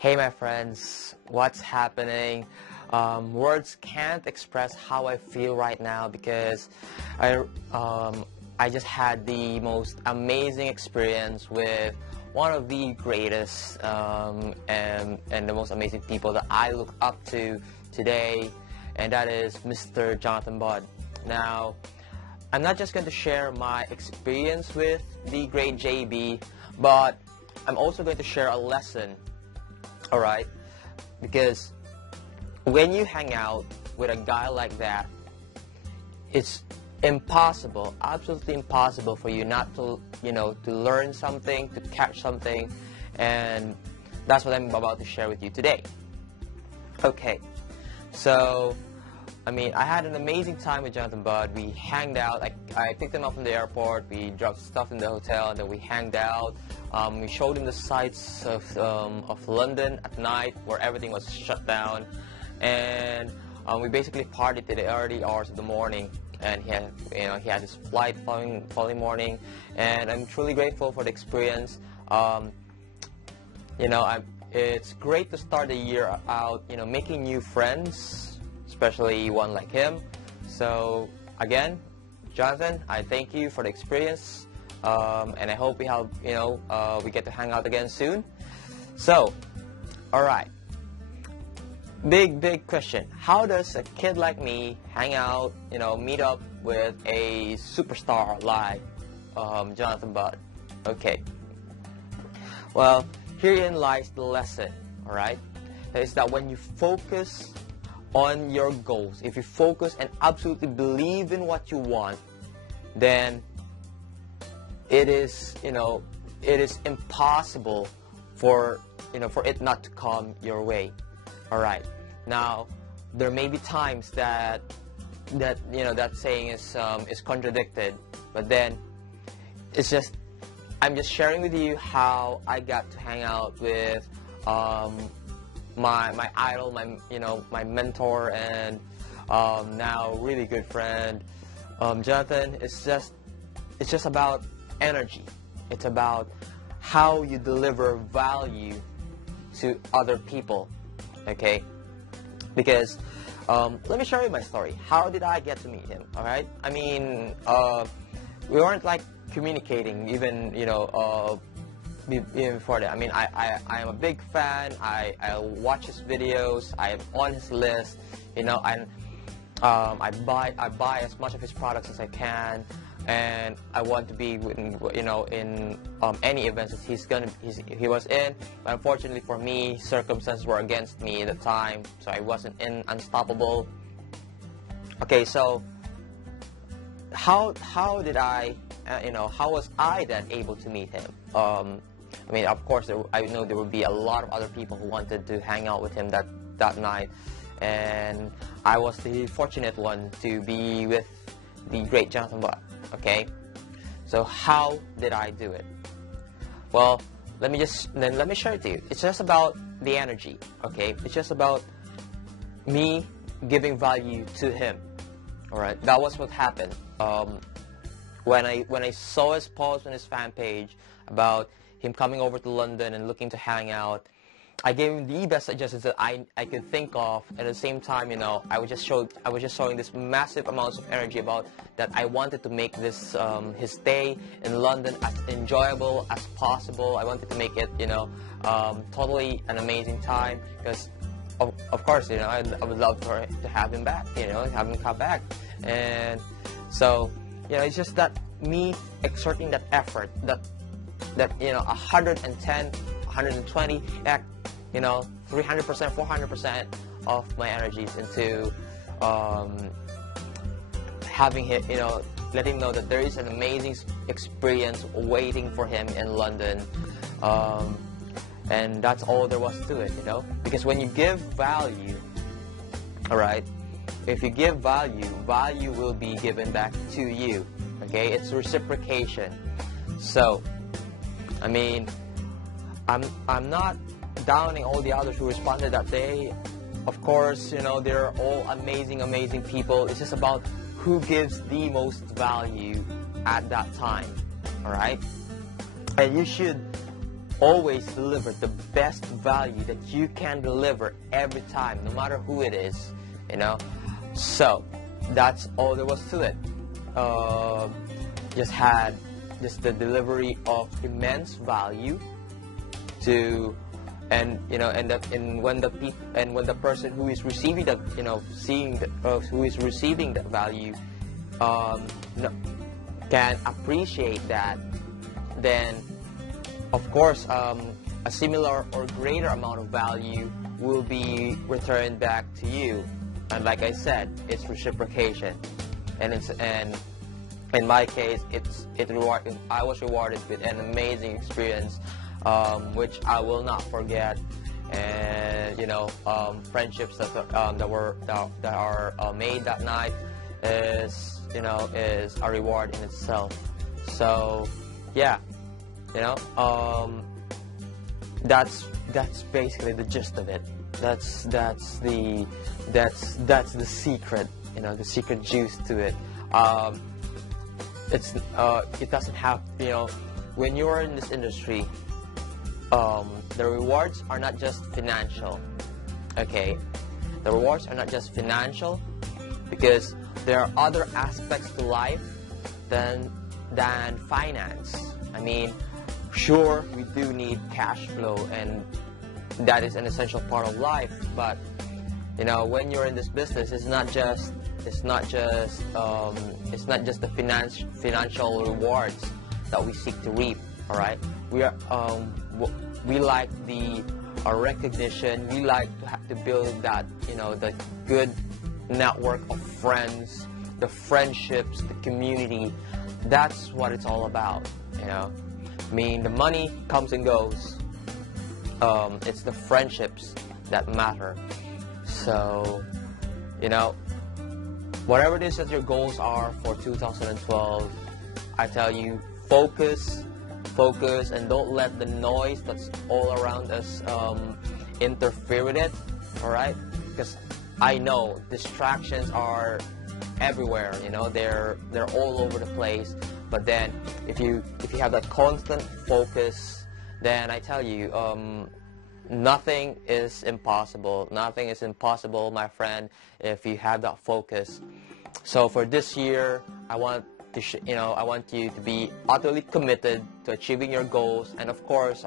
Hey my friends, what's happening? Words can't express how I feel right now because I just had the most amazing experience with one of the greatest and the most amazing people that I look up to today, and that is Mr. Jonathan Budd. Now, I'm not just going to share my experience with the great JB, but I'm also going to share a lesson, alright? Because when you hang out with a guy like that, it's impossible, absolutely impossible for you not to, to learn something, to catch something, and that's what I'm about to share with you today. Okay, so I had an amazing time with Jonathan Budd. We hanged out. I picked him up from the airport. We dropped stuff in the hotel, and then we hanged out. We showed him the sights of London at night, where everything was shut down, and we basically partied to the early hours of the morning. And he had his flight following morning, and I'm truly grateful for the experience. It's great to start the year out, making new friends, especially one like him. So again, Jonathan, I thank you for the experience, and I hope we get to hang out again soon. So, all right. Big question. How does a kid like me hang out, meet up with a superstar like Jonathan Budd? Okay. Well, herein lies the lesson, alright? Is that when you focus on your goals, if you focus and absolutely believe in what you want, then it is impossible for it not to come your way. Alright, now there may be times that saying is contradicted, but then I'm just sharing with you how I got to hang out with my idol, my mentor, and now really good friend, Jonathan. It's just about energy. It's about how you deliver value to other people. Okay, because let me share you my story. How did I get to meet him? All right, we weren't like communicating even before that. I am a big fan. I watch his videos. I am on his list. And I buy as much of his products as I can. And I want to be in any events that he was in. But unfortunately for me, circumstances were against me at the time, so I wasn't in Unstoppable. Okay, so how did I, how was I then able to meet him? Of course, I know there would be a lot of other people who wanted to hang out with him that night, and I was the fortunate one to be with the great Jonathan Budd. Okay, so how did I do it? Well, let me share it to you. It's just about the energy. Okay, it's just about me giving value to him. All right, that was what happened. When I saw his post on his fan page about him coming over to London and looking to hang out, I gave him the best suggestions that I could think of. At the same time, I was just showing this massive amounts of energy about that I wanted to make this his stay in London as enjoyable as possible. I wanted to make it totally an amazing time, because of course I would love to have him back, have him come back. And so it's just that me exerting that effort, that 110, 120, 300%, 400% of my energies into having him, letting him know that there is an amazing experience waiting for him in London, and that's all there was to it, because when you give value, all right, if you give value will be given back to you. Okay, it's reciprocation. So I'm not downing all the others who responded that day. Of course, they're all amazing people. It's just about who gives the most value at that time. All right, and you should always deliver the best value that you can deliver every time, no matter who it is, you know. So that's all there was to it. Just the delivery of immense value to, and you know, and when the person who is receiving that, you know, who is receiving that value can appreciate that, then of course a similar or greater amount of value will be returned back to you. And like I said, it's reciprocation, and in my case, I was rewarded with an amazing experience, which I will not forget. And you know, friendships that are made that night is, you know, is a reward in itself. So yeah, you know, that's basically the gist of it. That's the secret, you know, the secret juice to it. It doesn't have, you know, when you're in this industry, the rewards are not just financial. Okay, the rewards are not just financial, because there are other aspects to life than finance. I mean, sure, we do need cash flow, and that is an essential part of life. But you know, when you're in this business, it's not just the financial rewards that we seek to reap. All right, we like the recognition. We like to build that, you know, the good network of friends, the friendships, the community. That's what it's all about, you know. I mean, the money comes and goes. It's the friendships that matter. So, you know, whatever it is that your goals are for 2012, I tell you, focus, and don't let the noise that's all around us interfere with it. All right, because I know distractions are everywhere. You know, they're all over the place. But then, if you have that constant focus, then I tell you, nothing is impossible. Nothing is impossible, my friend, if you have that focus. So for this year, I want you to be utterly committed to achieving your goals. And of course,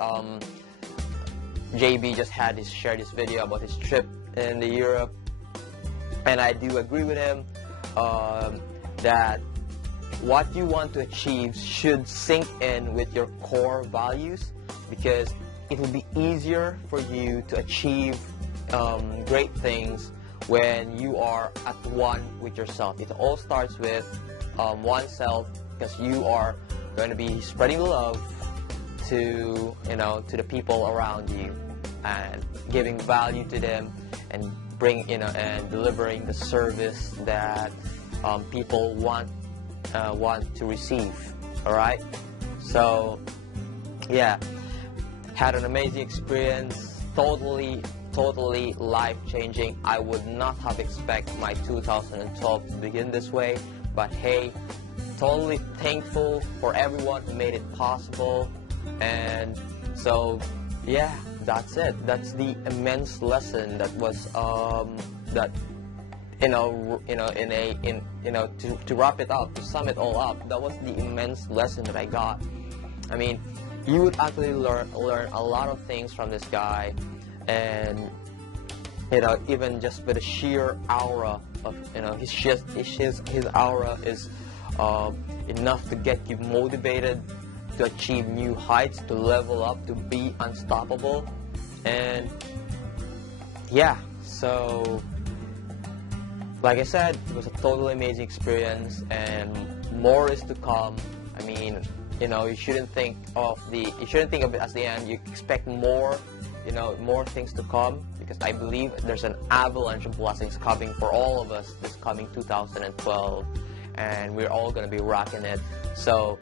JB just shared this video about his trip in Europe, and I do agree with him that what you want to achieve should sink in with your core values, because it will be easier for you to achieve great things when you are at one with yourself. It all starts with oneself, because you are going to be spreading love to, you know, to the people around you, and giving value to them, and and delivering the service that people want to receive. All right. So yeah, had an amazing experience, totally life-changing. I would not have expected my 2012 to begin this way, but hey, totally thankful for everyone who made it possible. And so yeah, that's it. That's the immense lesson that was to wrap it up, to sum it all up, that was the immense lesson that I got. I mean, you would actually learn a lot of things from this guy, and you know, even just with the sheer aura of, you know, his aura is enough to get you motivated to achieve new heights, to level up, to be unstoppable. And yeah, so like I said, it was a totally amazing experience, and more is to come. I mean, you know, you shouldn't think of it as the end. You expect more, you know, more things to come, because I believe there's an avalanche of blessings coming for all of us this coming 2012, and we're all going to be rocking it. So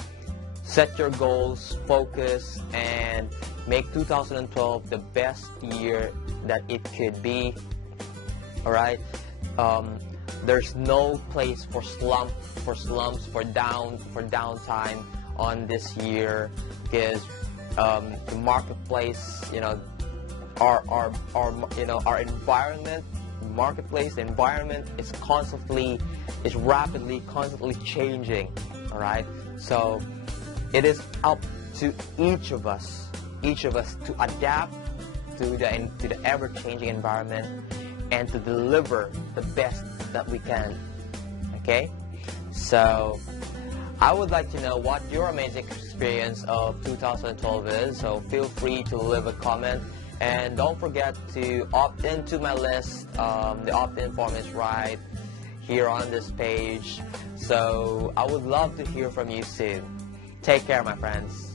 set your goals, focus, and make 2012 the best year that it could be. All right. There's no place for slumps, for downtime on this year, because the marketplace, our environment, marketplace, the environment is rapidly, constantly changing. All right, so it is up to each of us to adapt to the ever-changing environment and to deliver the best that we can. Okay, so I would like to know what your amazing experience of 2012 is, so feel free to leave a comment, and don't forget to opt into my list. The opt-in form is right here on this page, so I would love to hear from you soon. Take care, my friends.